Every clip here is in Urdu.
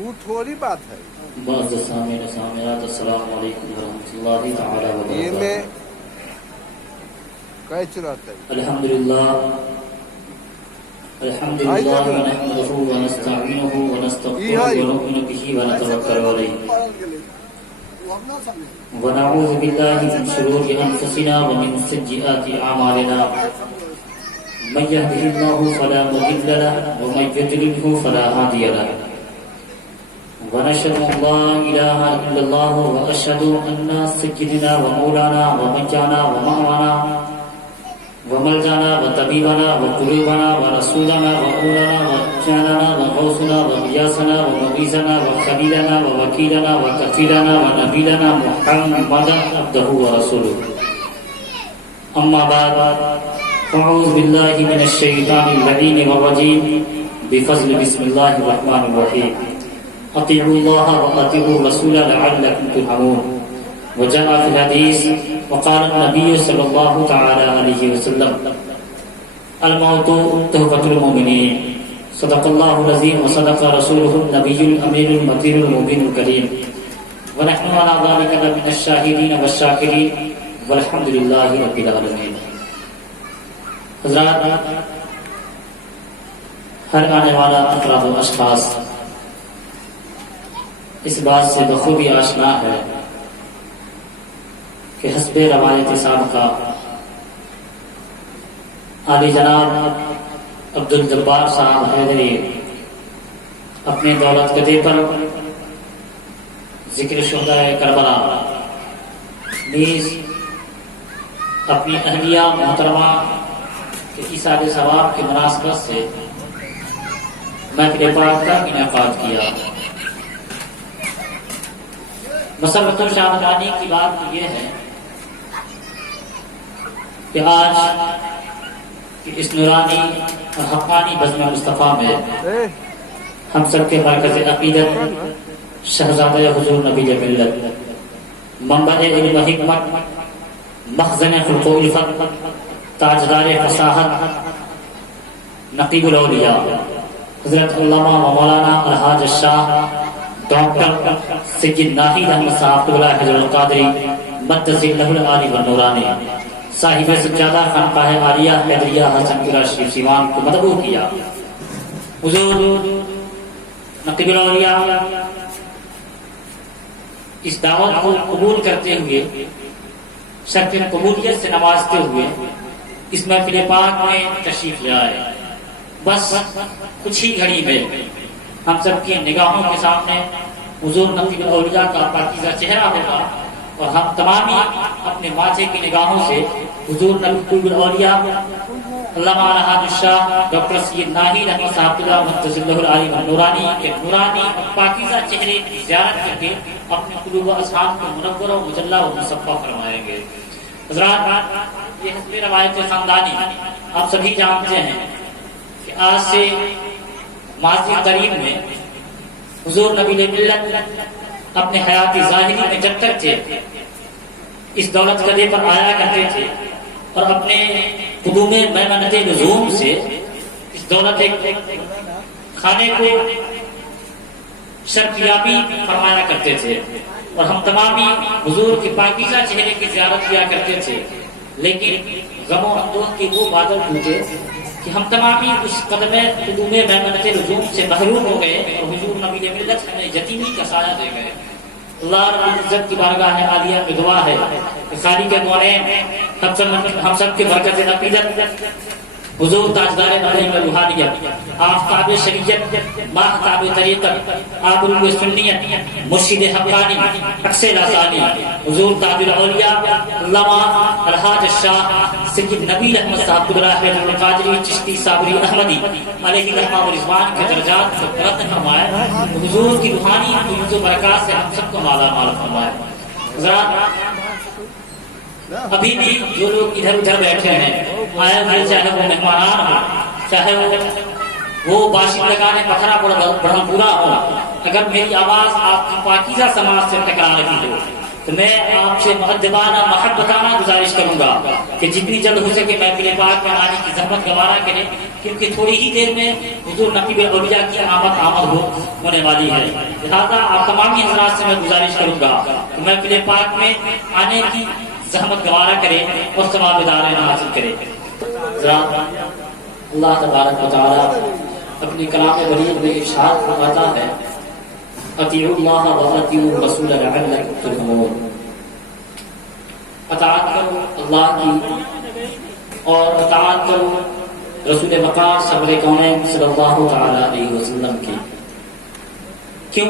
وہ تھوڑی بات ہے. بعض سامعین سامعات السلام علیکم ورحمۃ اللہ تعالی یہ وبرکاتہ. میں کیا چلاتا ہے؟ الحمدللہ الحمدللہ نحمده ونستعینه ونستغفره ونؤمن به ونتوکل علیہ ونعوذ باللہ من شرور انفسنا ومن سیئات اعمالنا من يهده الله فلا مضل له ومن يضلل فلا هادي له ونشهد ان لا اله الا الله واشهد ان سيدنا ومولانا ومجانا ومعوانا وملجانا وطبيبنا وقلوبنا ورسولنا ومولانا وجاننا وغوثنا وغياثنا ومغيثنا وخليلنا ووكيلنا وكفيلنا ونبينا محمدا عبده ورسوله. اما بعد فاعوذ بالله من الشيطان اللعين الرجيم بفضل بسم الله الرحمن الرحيم. اطيعوا الله واطيعوا الرسول لعلكم ترحمون. وجاء في الحديث وقال النبي صلى الله تعالى عليه وسلم الموت تحفة المؤمنين. صدق الله العظيم وصدق رسوله النبي الأمين المطير المبين الكريم. ونحن على ذلك من الشاهدين والشاكرين والحمد لله رب العالمين. حضرات، ہر آنے والا افراد و اشخاص اس بات سے بخوبی آشنا ہے کہ حسب روایت سابقہ عالی جناب عبدالجبار صاحب حیدری اپنے دولت قدے پر ذکر شہداء کربلا نیز اپنی اہلیہ محترمہ کے ایثار ثواب کی مناسبت سے محفل پاک کا انعقاد کیا. مسرت و شادمانی کی بات یہ ہے کہ آج اس نورانی اور حقانی بزم مصطفیٰ میں ہم سب کے مرکز عقیدت شہزادہ حضور نبی ملت منبع علم و حکمت مخزن خلق و الفت تاجدار فصاحت نقیب الاولیاء حضرت علامہ و مولانا الحاج الشاہ ڈاکٹر سید ناہید احمد صاحب اللہ حضر القادری مدثر لہ العالی و نورانی صاحب سجادہ خانقاہ عالیہ حیدریہ حسن پورہ شریف سیوان کو مدعو کیا. حضور نقیب الاولیاء اس دعوت کو قبول کرتے ہوئے شرف قبولیت سے نوازتے ہوئے اس محفل پاک میں تشریف لے آئے. بس کچھ ہی گھڑی میں ہم سب کی نگاہوں کے سامنے حضور نقیب الاولیاء کا پاکیزہ چہرہ ہوگا اور ہم تمام اپنے ماتھے کی نگاہوں سے حضور نقیب الاولیاء علامہ الحاج الشاہ ڈاکٹر سید ناہید احمد صاحب اللہ مدثر لہ العالی و نورانی کے نورانی اور پاکیزہ چہرے کی زیارت کر کے اپنے قلوب و اذہان کو منور و مجلہ و مصفا فرمائیں گے. حضرات، یہ حسب روایت خاندانی آپ سبھی جانتے ہیں کہ آج سے ماضی قریب میں حضور نبی ملت اپنے حیاتی ظاہری میں جب تک تھے اس دولت قدے پر آیا کرتے تھے اور اپنے قدوم میمنت لزوم سے اس دولت خانے کو شرفیابی فرمایا کرتے تھے اور ہم تمامی حضور کے پاکیزہ چہرے کی زیارت کیا کرتے تھے. لیکن غم و اندوہ کے وہ بادل ٹوٹے کہ ہم تمامی اس قدم قدوم میمنت لزوم سے محروم ہو گئے اور حضور نبی ملت ہمیں یتیمی کا سایہ دے گئے. اللہ رب العزت کی بارگاہ عالیہ میں دعا ہے کہ خالق کونین ہم سب کے برکت عقیدت حضور تاجدار نعیم روحانیت آفتاب شریعت ماہتاب طریقت آبرو سنیت مرشد حقانی عکس لاسانی حضور تاج الاولیاء علامہ الحاج الشاہ سید نبی احمد صاحب اللہ القادری چشتی صابری احمدی علیہ رحمہ و رضوان کے درجات کو بلند فرمائے. حضور کی روحانی فیض و برکات سے ہم سب کو مالا مال فرمائے. ابھی بھی جو لوگ ادھر ادھر بیٹھے ہیں آئے ہوئے چاہے وہ مہمانان ہو چاہے وہ باشند لگانے پتھرا بڑا پورا ہو، اگر میری آواز آپ کی پاکیزہ سماج سے ٹکرا رہی ہو تو تو میں آپ سے مؤدبانہ محبتانہ گزارش کروں گا کہ جتنی جلد ہو سکے محفل پاک میں آنے کی زحمت گوارا کریں، کیونکہ تھوڑی ہی دیر میں حضور نقیب اولیاء کی آمد ہونے والی ہے۔ لہٰذا آپ تمامی حضرات سے میں گزارش کروں گا کہ محفل پاک میں آنے کی زحمت گوارا کریں اور ثواب دارین حاصل کریں۔ اللہ تبارک و تعالی اپنی کلام بلیغ میں ارشاد فرماتا ہے اطیعوا اللہ و اطیعوا الرسول لعلکم ترحمون، اطاعت کرو اللہ کی اور اطاعت کرو رسول وقار سرور کونین صلی اللہ تعالی علیہ وسلم کی۔ کیوں؟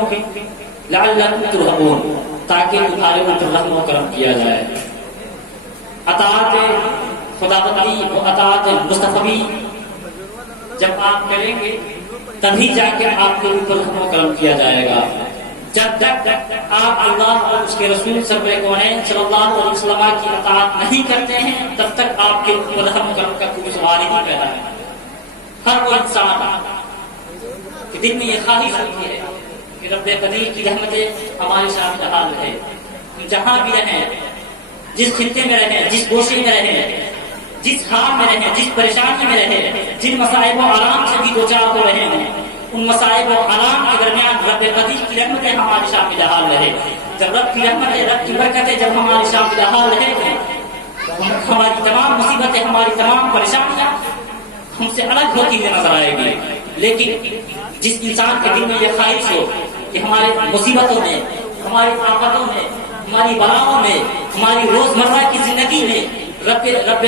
لعلکم ترحمون، تاکہ تمہارے اوپر رحم و کرم کیا جائے۔ اطاعت خدا بندی و اطاعت مصطفی جب آپ کریں گے تبھی جا کے آپ کے اوپر رحم و کرم کیا جائے گا۔ جب تک آپ اللہ اور اس کے رسول سرور کونین صلی اللہ علیہ وسلم کی اطاعت نہیں کرتے ہیں تب تک آپ کے اوپر رحم و کرم کا کوئی سوال ہی نہیں پیدا ہے۔ ہر وہ انسان کہ دل میں یہ خواہش ہوتی ہے کہ رب قدیر کی رحمتیں ہمارے ساتھ حال ہے، جہاں بھی رہیں، جس خطے میں رہیں، جس گوشے میں رہیں، جس حال میں رہیں، جس پریشانی میں رہیں، جن مصائب و آرام سے بھی دو چار ہو رہے ہیں، ان مصائب و آرام کے درمیان رب قدیر کی رحمتیں ہمارے شامل حال رہے۔ جب رب کی رحمتیں، رب کی برکتیں جب ہمارے شامل حال رہے گی، ہماری تمام مصیبتیں، ہماری تمام پریشانیاں ہم سے الگ ہوتی ہوئی نظر آئے گی۔ لیکن جس انسان کے دل میں یہ خواہش ہو کہ ہمارے مصیبتوں میں، ہماری آفتوں میں، ہماری بلاؤں میں، ہماری روزمرہ کی زندگی میں رب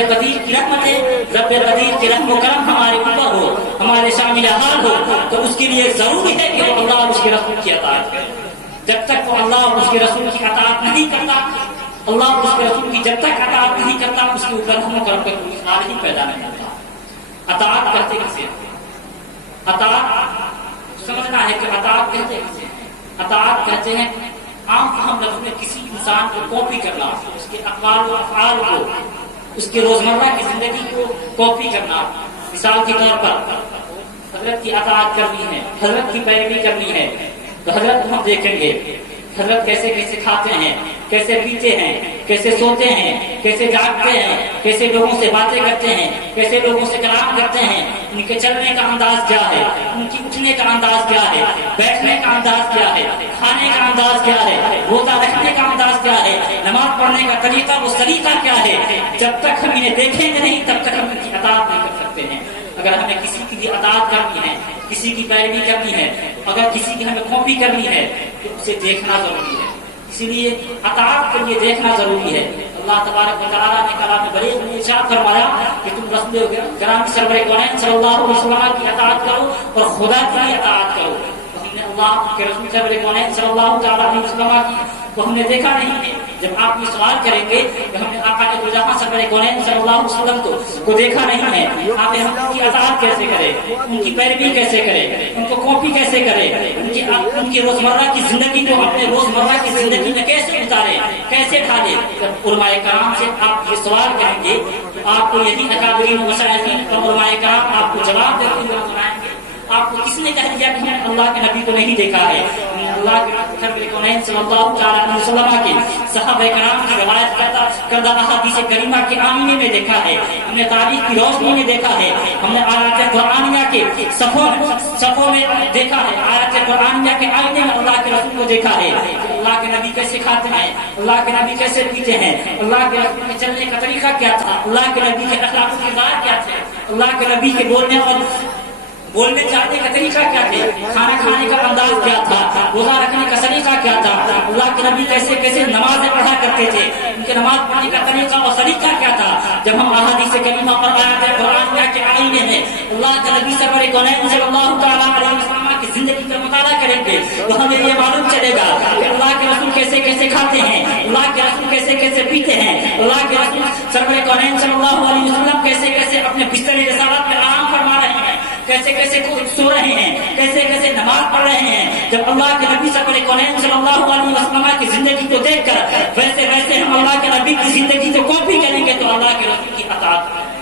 قدیر کی رحمتیں، رب قدیر کے رحم و کرم ہمارے اوپر ہو، ہمارے شامل حال ہو، تو اس کے لیے ضروری ہے کہ وہ اللہ اور اس کے رسول کی اطاعت کرے۔ جب تک وہ اللہ اور اس کے رسول کی اطاعت نہیں کرتا، اللہ اور اس کے رسول کی جب تک اطاعت نہیں کرتا، اس کے اوپر رحم و کرم کا کوئی سوال ہی پیدا نہیں ہوتا۔ اطاعت کرتے کسے؟ اطاعت سمجھنا ہے کہ اطاعت کہتے کسے؟ اطاعت کہتے ہیں عام فہم لفظ میں کسی انسان کو کاپی کرنا، اس کے اقوال و افعال کو، اس کے روزمرہ کی زندگی کو کاپی کرنا۔ مثال کے طور پر حضرت کی اطاعت کرنی ہے، حضرت کی پیروی کرنی ہے، تو حضرت کو ہم دیکھیں گے حضرت کیسے کیسے کھاتے ہیں، کیسے پیتے ہیں، کیسے سوتے ہیں، کیسے جاگتے ہیں، کیسے لوگوں سے باتیں کرتے ہیں، کیسے لوگوں سے کلام کرتے ہیں، ان کے چلنے کا انداز کیا ہے، ان کی اٹھنے کا انداز کیا ہے، بیٹھنے کا انداز کیا ہے، کھانے کا انداز کیا ہے، روزہ رکھنے کا انداز کیا ہے، نماز پڑھنے کا طریقہ، وہ سلیقہ کیا ہے۔ جب تک ہم انہیں دیکھیں گے نہیں تب تک ہم ان کی اطاعت نہیں کر سکتے ہیں۔ اگر ہمیں کسی کی اطاعت کرنی ہے، کسی کی پیروی کرنی ہے، اگر کسی کی ہمیں کاپی کرنی ہے تو اسے دیکھنا ضروری ہے۔ اسی لیے اطاعت کے لیے دیکھنا ضروری ہے۔ اللہ تبارک و تعالیٰ نے کلام بلیغ میں ارشاد فرمایا کہ تم رسول گرامی سرور کونین صلی اللہ علیہ وسلم کی اطاعت کرو اور خدا کی اطاعت کرو۔ تو ہم نے اللہ کے رسول سرور کونین صلی اللہ تعالیٰ علیہ وسلم کی تو ہم نے دیکھا نہیں ہے۔ جب آپ یہ سوال کریں گے کہ ہم نے آقا دو جہاں سرور کونین صلی اللہ علیہ وسلم کو دیکھا نہیں ہے، آپ ان کی اطاعت کیسے کریں، ان کی پیروی کیسے کریں، ان کو کاپی کیسے کریں، ان کی روزمرہ کی زندگی کو اپنے روزمرہ کی زندگی میں کیسے اتاریں، کیسے ڈھالیں۔ جب علماء کرام سے آپ یہ سوال کریں گے تو آپ کو یہی اکابرین و مشائخین اور علماء کرام آپ کو جواب دیتے ہوئے سنائیں گے۔ آپ کو کس نے کہہ دیا کہ ہم نے اللہ کے نبی کو نہیں دیکھا ہے؟ اللہ کے نبی کونین صلی اللہ علیہ وسلم کے صحابہ کرام کی روایت کردہ احادیث کریمہ کے آئینے میں دیکھا ہے، ہم نے تاریخ کی روشنی میں دیکھا ہے، ہم نے آیات قرآنیہ کے صفوں میں دیکھا ہے، آیات قرآنیہ کے آئینے میں اللہ کے رسول کو دیکھا ہے کہ اللہ کے نبی کیسے کھاتے ہیں، اللہ کے نبی کیسے پیتے ہیں، اللہ کے رسول کے چلنے کا طریقہ کیا تھا، اللہ کے نبی کے اخلاق و کردار کیا تھے، اللہ کے نبی کے بولنے چاہنے کا طریقہ کیا تھے، کھانا کھانے کا انداز کیا تھا، روزہ رکھنے کا سلیقہ کیا تھا، اللہ کے نبی کیسے کیسے نمازیں پڑھا کرتے تھے، ان کے نماز پڑھنے کا طریقہ اور سلیقہ کیا تھا۔ جب ہم احادیث کریمہ پر آیات قرآنیہ کے آئینے میں اللہ کے نبی سرور کونین صلی اللہ تعالیٰ علیہ وسلم کی زندگی کا مطالعہ کریں گے تو ہمیں یہ معلوم چلے گا کہ اللہ کے رسول کیسے کیسے کھاتے ہیں، اللہ کے رسول کیسے کیسے پیتے ہیں، اللہ کے رسول سرور کونین صلی اللہ علیہ وسلم کیسے کیسے اپنے بستر رسالت میں آرام فرما رہے ہیں، کیسے کیسے سو رہے ہیں، کیسے کیسے نماز پڑھ رہے ہیں۔ جب اللہ کے نبی سرور کونین صلی اللہ علیہ وسلم کی زندگی کو دیکھ کر ویسے ویسے ہم اللہ کے نبی کی زندگی کو کاپی کریں گے تو اللہ کے رسول کی اطاعت کریں گے۔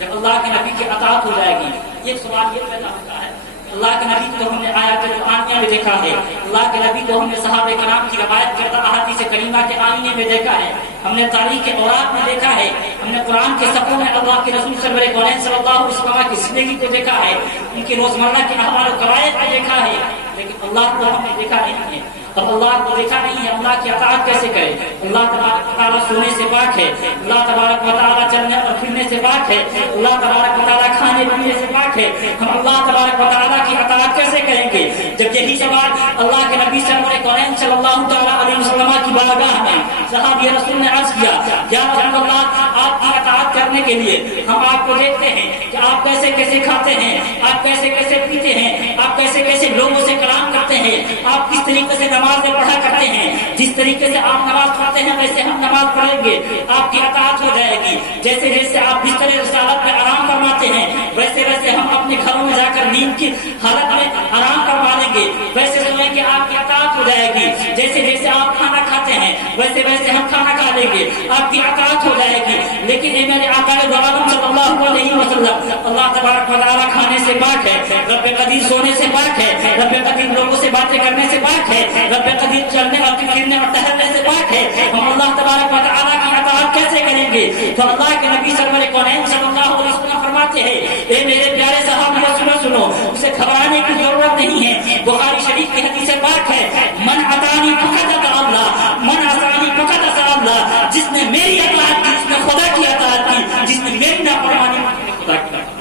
جب اللہ کے نبی کی اطاعت ہو جائے گی، ایک سوال یہ پیدا ہوتا ہے اللہ کے نبی کو ہم نے آیات قرآن آئینے میں دیکھا ہے، اللہ کے نبی کو ہم نے صحابہ کرام کی روایت کرتا احادیث کریمہ کے آئینے میں دیکھا ہے، ہم نے تاریخ کے اوراق میں دیکھا ہے، ہم نے قرآن کے صفحوں میں اللہ کے رسول سرور کونین صلی اللہ علیہ وسلم کی زندگی کو دیکھا ہے، ان کی روزمرہ کے احوال و قواعد کو دیکھا ہے، لیکن اللہ کو ہم نے دیکھا نہیں ہے۔ اب اللہ کو دیکھا نہیں ہے، اللہ کی اطاعت کیسے کرے؟ اللہ تبارک و تعالیٰ سونے سے پاک ہے، اللہ تبارک و تعالیٰ چلنے اور پھرنے سے پاک ہے، اللہ تبارک و تعالیٰ کھانے پینے سے پاک ہے، ہم اللہ تبارک و تعالیٰ کی اطاعت کیسے کریں گے؟ جب یہی سوال اللہ کے نبی سرور کونین صلی اللہ تعالیٰ علیہ وسلم کی بارگاہ میں صحابی رسول نے عرض کیا، یا رسول اللہ آپ کی اطاعت کرنے کے لیے ہم آپ کو دیکھتے ہیں کہ آپ کیسے کیسے کھاتے ہیں، آپ کیسے کیسے پیتے ہیں، آپ کیسے کیسے لوگوں سے کلام کرتے ہیں، آپ کس طریقے سے نماز میں پڑھا کرتے ہیں، جس طریقے سے آپ نماز پڑھتے ہیں ویسے ہم نماز پڑھیں گے، آپ کی اطاعت ہو جائے گی۔ جیسے جیسے آپ بستر رسالت میں آرام فرماتے ہیں ویسے ویسے ہم اپنے گھروں میں جا کر نیند کی حالت میں آرام فرما لیں گے، ویسے سنیں گے آپ کی اطاعت ہو جائے گی۔ جیسے جیسے آپ کھانا کھاتے ہیں ویسے ویسے ہم کھانا کھا لیں گے، آپ کی اطاعت ہو جائے گی۔ لیکن اے میرے آقا عالم صلی اللہ علیہ وسلم، اللہ تبارک و تعالیٰ کھانے سے پاک ہے، رب قدیر سونے سے پاک ہے، رب قدیر لوگوں سے باتیں کرنے سے پاک ہے، رب قدیر چلنے اور پھرنے اور ٹہلنے سے پاک ہے، ہم اللہ تبارک و تعالیٰ کی اطاعت کیسے کریں گے؟ تو اللہ کے نبی سرور کونین صلی اللہ علیہ وسلم فرماتے ہیں، اے میرے پیارے صحابہ سنو، اسے گھبرانے کی ضرورت نہیں ہے، بخاری شریف کی حدیث پاک ہے، من اطاعنی فقد اطاع اللہ، من عصانی فقد عصى اللہ، جس نے میری اطاعت کی اس نے خدا کی اطاعت کی، جس نے میری نافرمانی کی خدا کی نافرمانی۔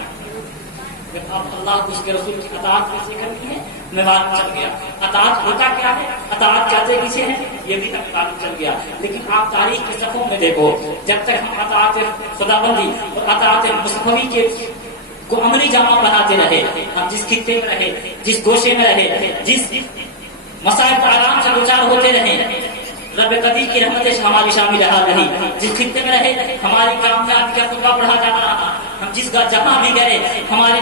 اب اللہ کو اس کے رسول کی اطاعت کیسے کرنی ہے میں بات چل گیا۔ اطاعت ہوتا کیا ہے، اطاعت چاہتے کسے ہیں یہ بھی تک معلوم چل گیا۔ لیکن آپ تاریخ کے صفحوں میں دیکھو، جب تک ہم اطاعت خداوندی اور اطاعت مصطفی کے کو عملی جامع بناتے رہے، ہم جس خطے میں رہے، جس گوشے میں رہے، جس مسائل پر آرام سے دوچار ہوتے رہے، رب قدیر کی رحمت ہماری شامل رہی، جس خطے میں رہے ہماری کامیابی کا خطبہ پڑھا جاتا رہا، ہم جس جہاں بھی گئے ہماری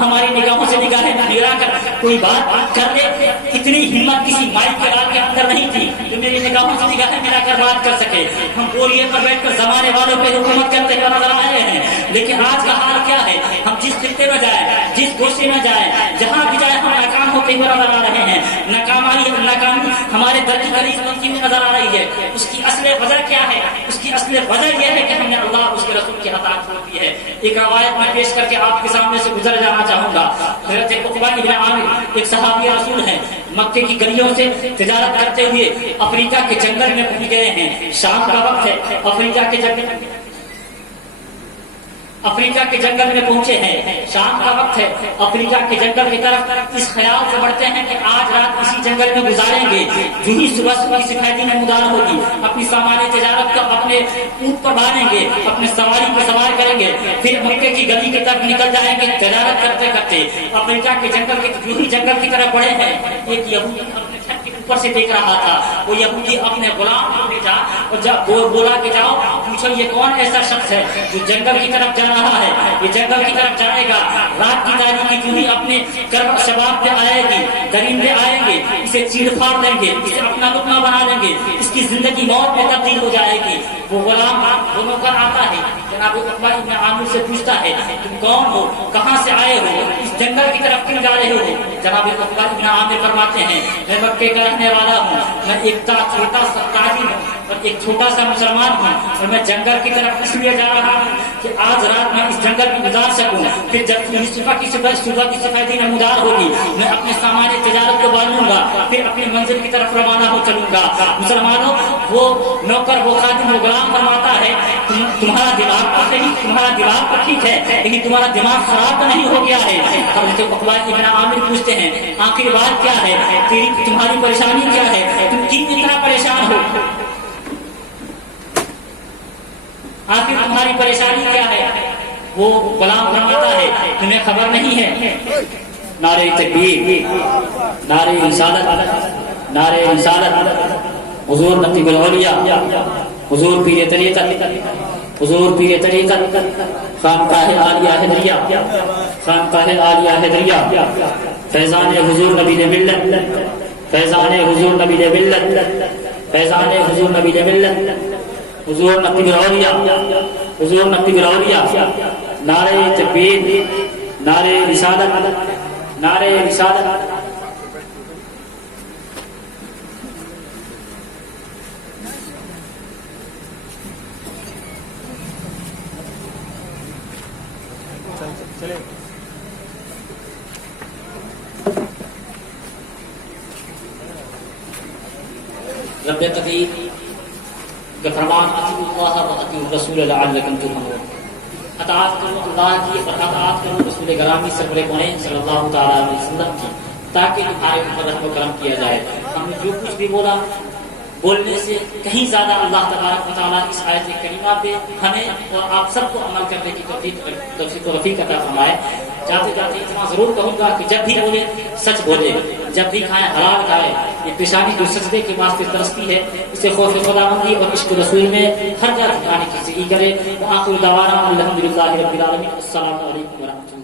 ہماری نگاہوں سے نگاہیں گرا کر کوئی بات کر لے، اتنی ہمت کسی مائی کے لال کے اندر نہیں تھی جو میری نگاہوں سے نگاہیں ملا کر بات کر سکے۔ ہم بوریے پر بیٹھ کر زمانے والوں پہ حکومت کرتے ہوئے نظر آئے ہیں، لیکن آج کا حال کیا ہے؟ ہم جس خطے میں جائیں، جس گوشے میں جائیں، جہاں بھی جائیں ہم ناکام ہوتے ہوئے نظر آ رہے ہیں۔ ناکامی ہمارے در کی قریب میں نظر آ رہی ہے۔ اس کی اصل وجہ کیا ہے؟ اس کی اصل وجہ یہ ہے کہ ہم نے اللہ اس کے رسول کی اطاعت چھوڑ دی ہے۔ ایک روایت میں پیش کر کے آپ کے سامنے سے گزر جانا چاہوں گا۔ حضرت عقبہ بن عامر ایک صحابی رسول ہیں، مکے کی گلیوں سے تجارت کرتے ہوئے افریقہ کے جنگل میں پہنچ گئے ہیں۔ شام کا وقت ہے، افریقہ کے جنگل میں پہنچے ہیں، شام کا وقت ہے، افریقہ کے جنگل کی طرف اس خیال سے بڑھتے ہیں کہ آج رات اسی جنگل میں گزاریں گے، جو ہی صبح کی سفیدی میں مدار ہوگی اپنی سامان تجارت کو اپنے اونٹ پر باندھیں گے، اپنے سواری کو سوار کریں گے، پھر مکے کی گلی کی طرف نکل جائیں گے تجارت کرتے کرتے۔ افریقہ کے جنگل کے جو ہی جنگل کی طرف بڑھے ہیں، ایک یہودی اپنے چھت کے اوپر سے دیکھ رہا تھا۔ وہ یہودی اپنے غلام کو بھیجا اور جب بولا کہ جاؤ پوچھو یہ کون ایسا شخص ہے جو جنگل کی طرف جا رہا ہے، یہ جنگل کی طرف جائے گا، رات کی تاریخی جو ہی اپنے کرب شباب پہ آئے گی، درندے آئیں گے، اسے چیڑ پھاڑ لیں گے، اسے اپنا لقمہ بنا لیں گے، اس کی زندگی موت میں تبدیل ہو جائے گی۔ وہ غلام دونوں پر آتا ہے، جناب عقبہ بن عامر سے پوچھتا ہے تم کون ہو، کہاں سے آئے ہو، اس جنگل کی طرف کیوں جا رہے ہو؟ جناب عقبہ بن عامر فرماتے ہیں میں مکے کا رہنے والا ہوں، میں ایک چھوٹا سا تاجر ہوں اور ایک چھوٹا سا مسلمان ہوں، اور میں جنگل کی طرف اس لیے جا رہا ہوں کہ آج رات میں اس جنگل میں گزار سکوں، پھر جب صبح کی سفیدی نمودار ہوگی میں اپنے سامان تجارت کو باندھوں گا، پھر اپنی منزل کی طرف روانہ ہو چلوں گا۔ مسلمانوں، وہ نوکر وہ خادم وہ غلام فرماتا ہے تمہارا دماغ تو ٹھیک ہے لیکن تمہارا دماغ خراب تو نہیں ہو گیا ہے؟ حضرت عقبہ بن عامر پوچھتے ہیں آخر بات کیا ہے، تمہاری پریشانی کیا ہے، تم کیوں اتنا پریشان ہو، آخر تمہاری پریشانی کیا ہے؟ وہ غلام فرماتا ہے تمہیں خبر نہیں ہے، نعرہ تکبیر، نعرہ رسالت، نعرہ رسالت، حضور نقیب الاولیاء، حضور پیر طریقت، حضور پیر طریقت، خانقاہ عالیہ حیدریہ، خانقاہ عالیہ حیدریہ، فیضان حضور نبی ملت، فیضان حضور نبی ملت، فیضان حضور نبی ملت، حضور نقیب الاولیاء، حضور نقیب الاولیاء، نعرہ تکبیر، نعرہ رسالت، نعرہ رسالت، رب قدیر کا فرمان اطیعوا اللہ و اطیعوا الرسول لعلکم ترحمون، اطاعت کرو اللہ کی اور اطاعت کرو رسول گرامی سرور کونین صلی اللہ تعالی علیہ وسلم کی، تاکہ تمہارے اوپر رحم و کرم کیا جائے۔ ہم نے جو کچھ بھی بولا بولنے سے کہیں زیادہ اللہ تبارک و تعالیٰ اس آیت کریمہ پہ ہمیں اور آپ سب کو عمل کرنے کی توفیق عطا فرمائے۔ جاتے جاتے اتنا ضرور کہوں گا کہ جب بھی بولے سچ بولے، جب بھی کھائیں حلال کھائیں۔ یہ پیشانی جو سجدے کے واسطے ترستی ہے اسے خوف خداوندی اور عشق رسول میں ہر جگہ ٹھکانے کی زندگی کرے۔ وآخر دعوانا الحمدللہ رب العالمین۔ السلام علیکم ورحمۃ اللہ۔